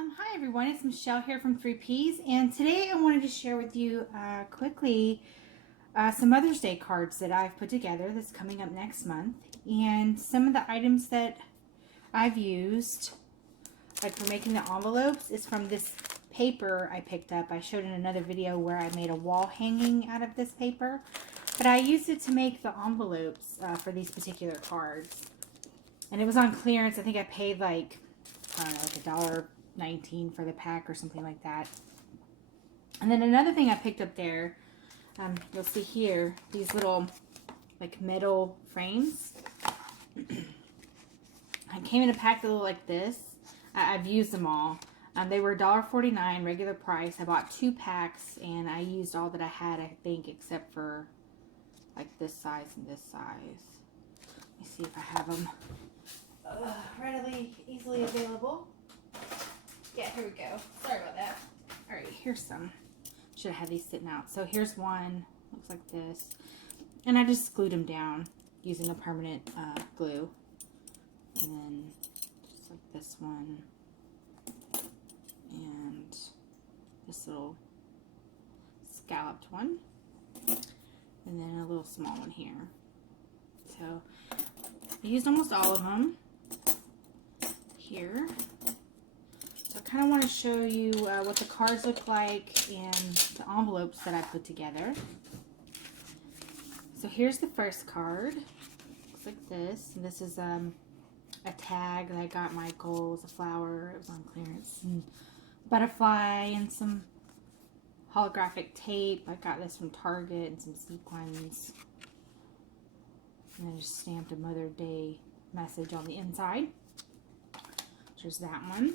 Hi everyone, it's Michelle here from 3Ps, and today I wanted to share with you quickly some Mother's Day cards that I've put together that's coming up next month, and some of the items that I've used, like for making the envelopes, is from this paper I picked up. I showed in another video where I made a wall hanging out of this paper, but I used it to make the envelopes for these particular cards, and it was on clearance. I think I paid like, I don't know, like $1.19 for the pack or something like that. And then another thing I picked up there, you'll see here, these little like metal frames. I came in a pack that looked like this. I've used them all. They were $1.49 regular price. I bought 2 packs and I used all that I had, I think, except for like this size and this size. Let me see if I have them readily, easily available. Yeah, here we go. Sorry about that. All right, here's some. Should have had these sitting out. So here's one. Looks like this. And I just glued them down using a permanent glue. And then just like this one. And this little scalloped one. And then a little small one here. So I used almost all of them here. So I kind of want to show you what the cards look like and the envelopes that I put together. So here's the first card. Looks like this. And this is a tag that I got Michael's, a flower. It was on clearance. And butterfly and some holographic tape. I got this from Target, and some sequins. And then just stamped a Mother's Day message on the inside. There's that one.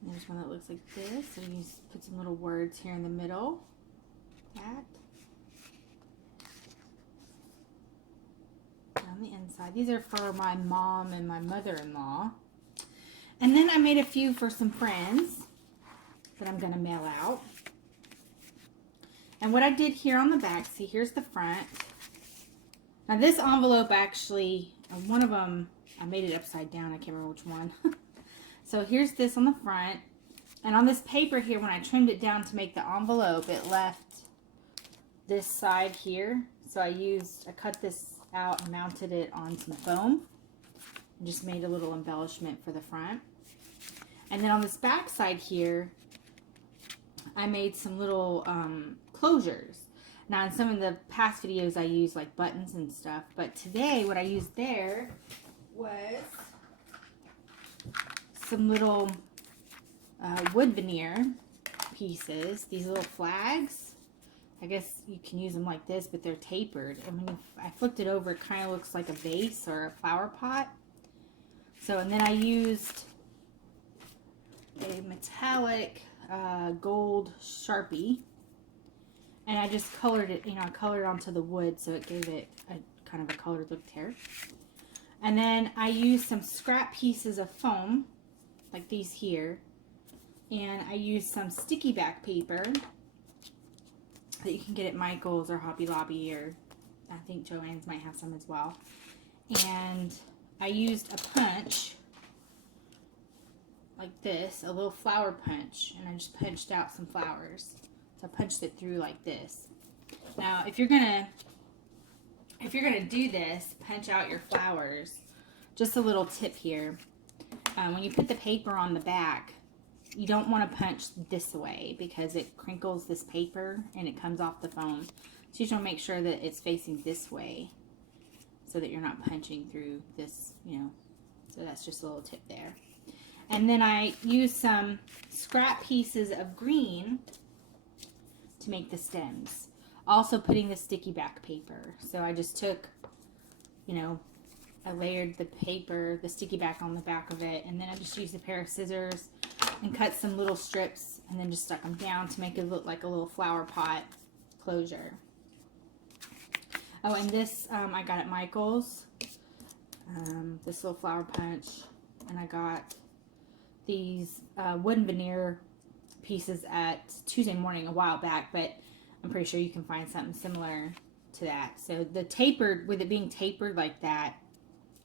There's one that looks like this. So you put some little words here in the middle. That. On the inside. These are for my mom and my mother-in-law. And then I made a few for some friends that I'm going to mail out. And what I did here on the back, see, here's the front. Now this envelope actually, one of them, I made it upside down. I can't remember which one. So here's this on the front. And on this paper here, when I trimmed it down to make the envelope, it left this side here. So I cut this out and mounted it on some foam. And just made a little embellishment for the front. And then on this back side here, I made some little closures. Now in some of the past videos I used like buttons and stuff, but today what I used there was some little wood veneer pieces, these little flags. I guess you can use them like this, but they're tapered. And when I flipped it over, it kind of looks like a vase or a flower pot. So, and then I used a metallic gold Sharpie, and I just colored it, I colored onto the wood so it gave it a kind of a colored look there. And then I used some scrap pieces of foam, like these here, and I used some sticky back paper that you can get at Michael's or Hobby Lobby, or I think Joann's might have some as well. And I used a punch like this, a little flower punch, and I just punched out some flowers. So I punched it through like this. Now, if you're gonna do this, punch out your flowers. Just a little tip here. When you put the paper on the back, you don't want to punch this way because it crinkles this paper and it comes off the foam. So you just want to make sure that it's facing this way so that you're not punching through this, So that's just a little tip there. And then I used some scrap pieces of green to make the stems. Also putting the sticky back paper. So I just took, I layered the paper, the sticky back on the back of it, and then I just used a pair of scissors and cut some little strips and then just stuck them down to make it look like a little flower pot closure. Oh, and this I got at Michael's. This little flower punch, and I got these wooden veneer pieces at Tuesday Morning a while back, but I'm pretty sure you can find something similar to that. So the tapered, with it being tapered like that,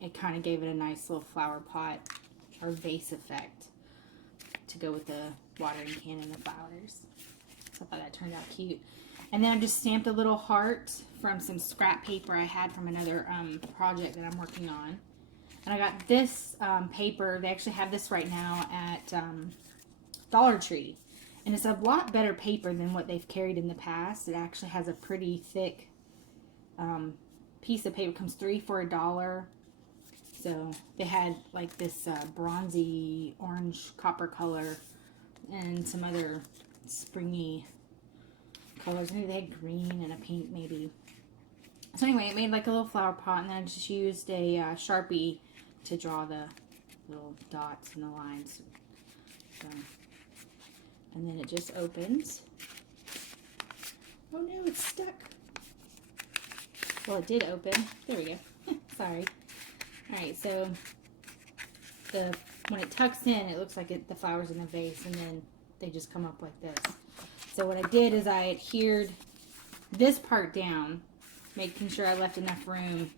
it kind of gave it a nice little flower pot or vase effect to go with the watering can and the flowers. So I thought that turned out cute. And then I just stamped a little heart from some scrap paper I had from another project that I'm working on. And I got this paper. They actually have this right now at Dollar Tree. And it's a lot better paper than what they've carried in the past. It actually has a pretty thick piece of paper. It comes 3 for $1. So they had like this bronzy orange copper color and some other springy colors. Maybe they had green and a pink maybe. So anyway, it made like a little flower pot, and then I just used a Sharpie to draw the little dots and the lines. So, and then it just opens. Oh no, it's stuck. Well, it did open. There we go. Sorry. Alright, so when it tucks in, it looks like the flower's in a vase, and then they just come up like this. So what I did is I adhered this part down, making sure I left enough room.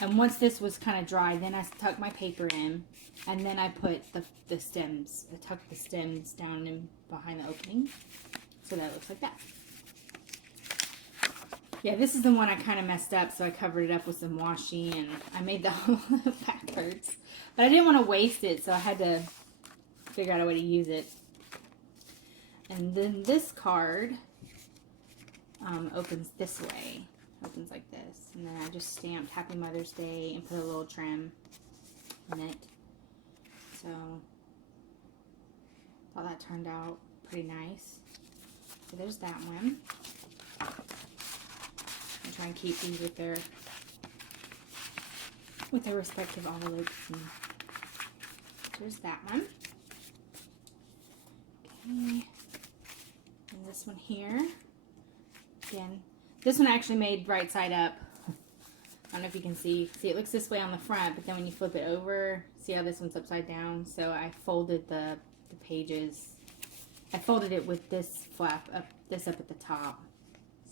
And once this was kind of dry, then I tucked my paper in, and then I put the stems. I tucked the stems down in behind the opening, so that it looks like that. Yeah, this is the one I kind of messed up, so I covered it up with some washi, and I made the whole backwards. But I didn't want to waste it, so I had to figure out a way to use it. And then this card opens this way. Opens like this. And then I just stamped Happy Mother's Day and put a little trim in it. So, thought that turned out pretty nice. So there's that one. I'm trying to keep these with their respective envelopes. And there's that one. Okay. And this one here. Again, this one I actually made right side up. I don't know if you can see. See, it looks this way on the front, but then when you flip it over, see how this one's upside down? So I folded the pages. I folded it with this flap up, this up at the top.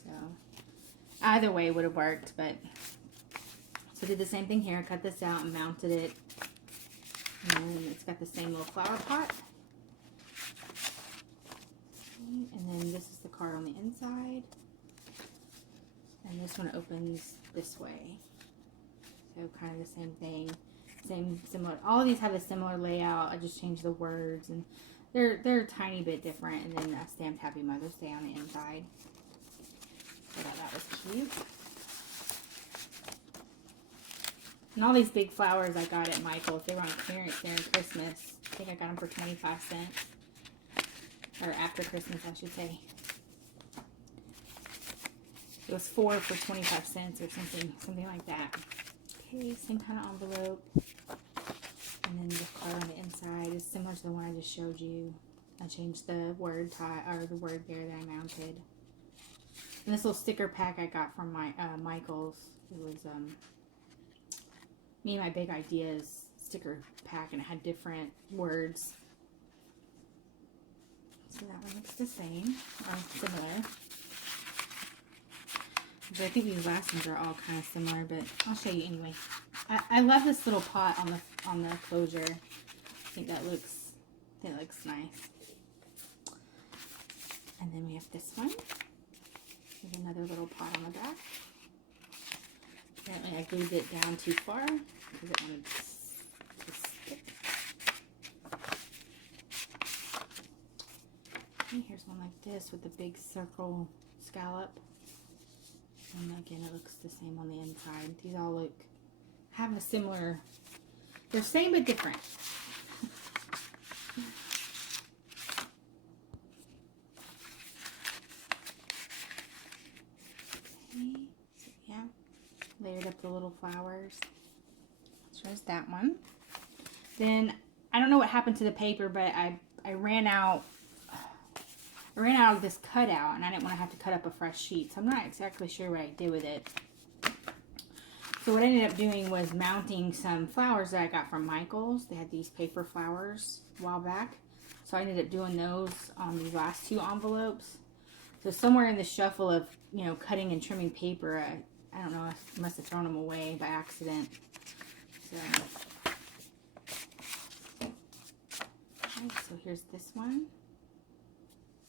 So either way would have worked, but so I did the same thing here. Cut this out and mounted it. And then it's got the same little flower pot. And then this is the card on the inside. And this one opens this way. So kind of the same thing. Similar. All of these have a similar layout. I just changed the words, and they're a tiny bit different. And then I stamped Happy Mother's Day on the inside. So that was cute. And all these big flowers I got at Michael's. They were on clearance during Christmas. I think I got them for 25 cents. Or after Christmas, I should say. It was 4 for 25 cents or something like that. Okay, same kind of envelope. And then the card on the inside is similar to the one I just showed you. I changed the word tie or the word there that I mounted. And this little sticker pack I got from my Michael's. It was Me and My Big Ideas sticker pack, and it had different words. So that one looks the same, or similar. But I think these last ones are all kind of similar, but I'll show you anyway. I love this little pot on the closure. I think that looks nice. And then we have this one. There's another little pot on the back. Apparently I glued it down too far because it wanted to stick. Okay, here's one like this with the big circle scallop. And again, it looks the same on the inside. These all have a similar, they're same but different. Okay, so yeah, layered up the little flowers. So there's that one. Then, I don't know what happened to the paper, but I ran out of this cutout, and I didn't want to have to cut up a fresh sheet, so I'm not exactly sure what I did with it. So what I ended up doing was mounting some flowers that I got from Michael's. They had these paper flowers a while back, so I ended up doing those on these last 2 envelopes. So somewhere in the shuffle of, you know, cutting and trimming paper, I don't know, I must have thrown them away by accident. So Okay, so here's this one.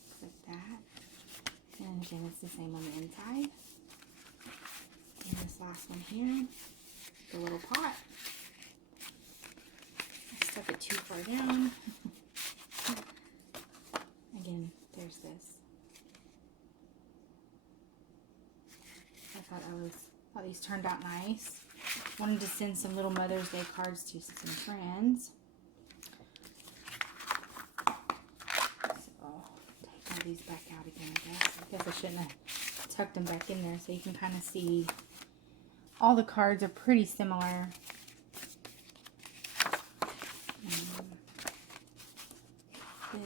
Looks like that. And again, it's the same on the inside. And this last one here, the little pot. I stuck it too far down. Again, there's this. I thought these turned out nice. Wanted to send some little Mother's Day cards to some friends. So take all these back out again, I guess I shouldn't have tucked them back in there so you can kind of see all the cards are pretty similar.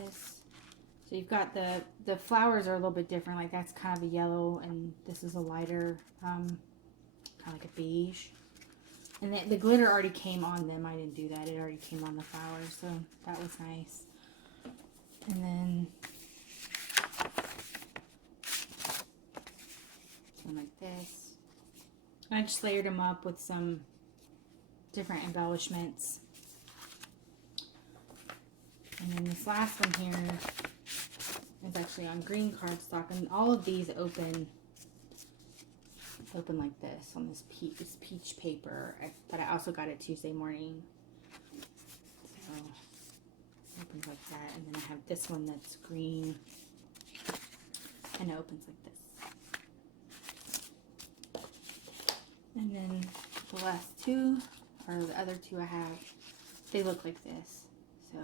This. So you've got the flowers are a little bit different. Like that's kind of a yellow, and this is a lighter, kind of like a beige. And the glitter already came on them. I didn't do that. It already came on the flowers, so that was nice. And then one like this. I just layered them up with some different embellishments. And then this last one here is actually on green cardstock, and all of these open like this on this peach paper. But I also got it Tuesday morning, so it opens like that. And then I have this one that's green, and it opens like this. And then the last two, or the other two I have, they look like this. So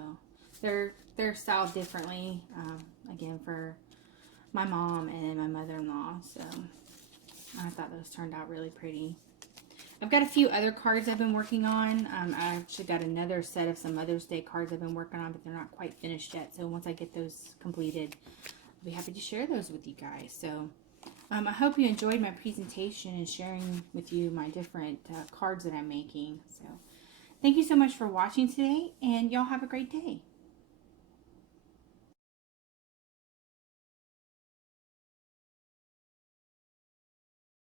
they're styled differently, again for my mom and my mother-in-law, so I thought those turned out really pretty. I've got a few other cards I've been working on. I actually got another set of some Mother's Day cards I've been working on, but they're not quite finished yet, so once I get those completed, I'll be happy to share those with you guys. So I hope you enjoyed my presentation and sharing with you my different cards that I'm making. So thank you so much for watching today, and y'all have a great day.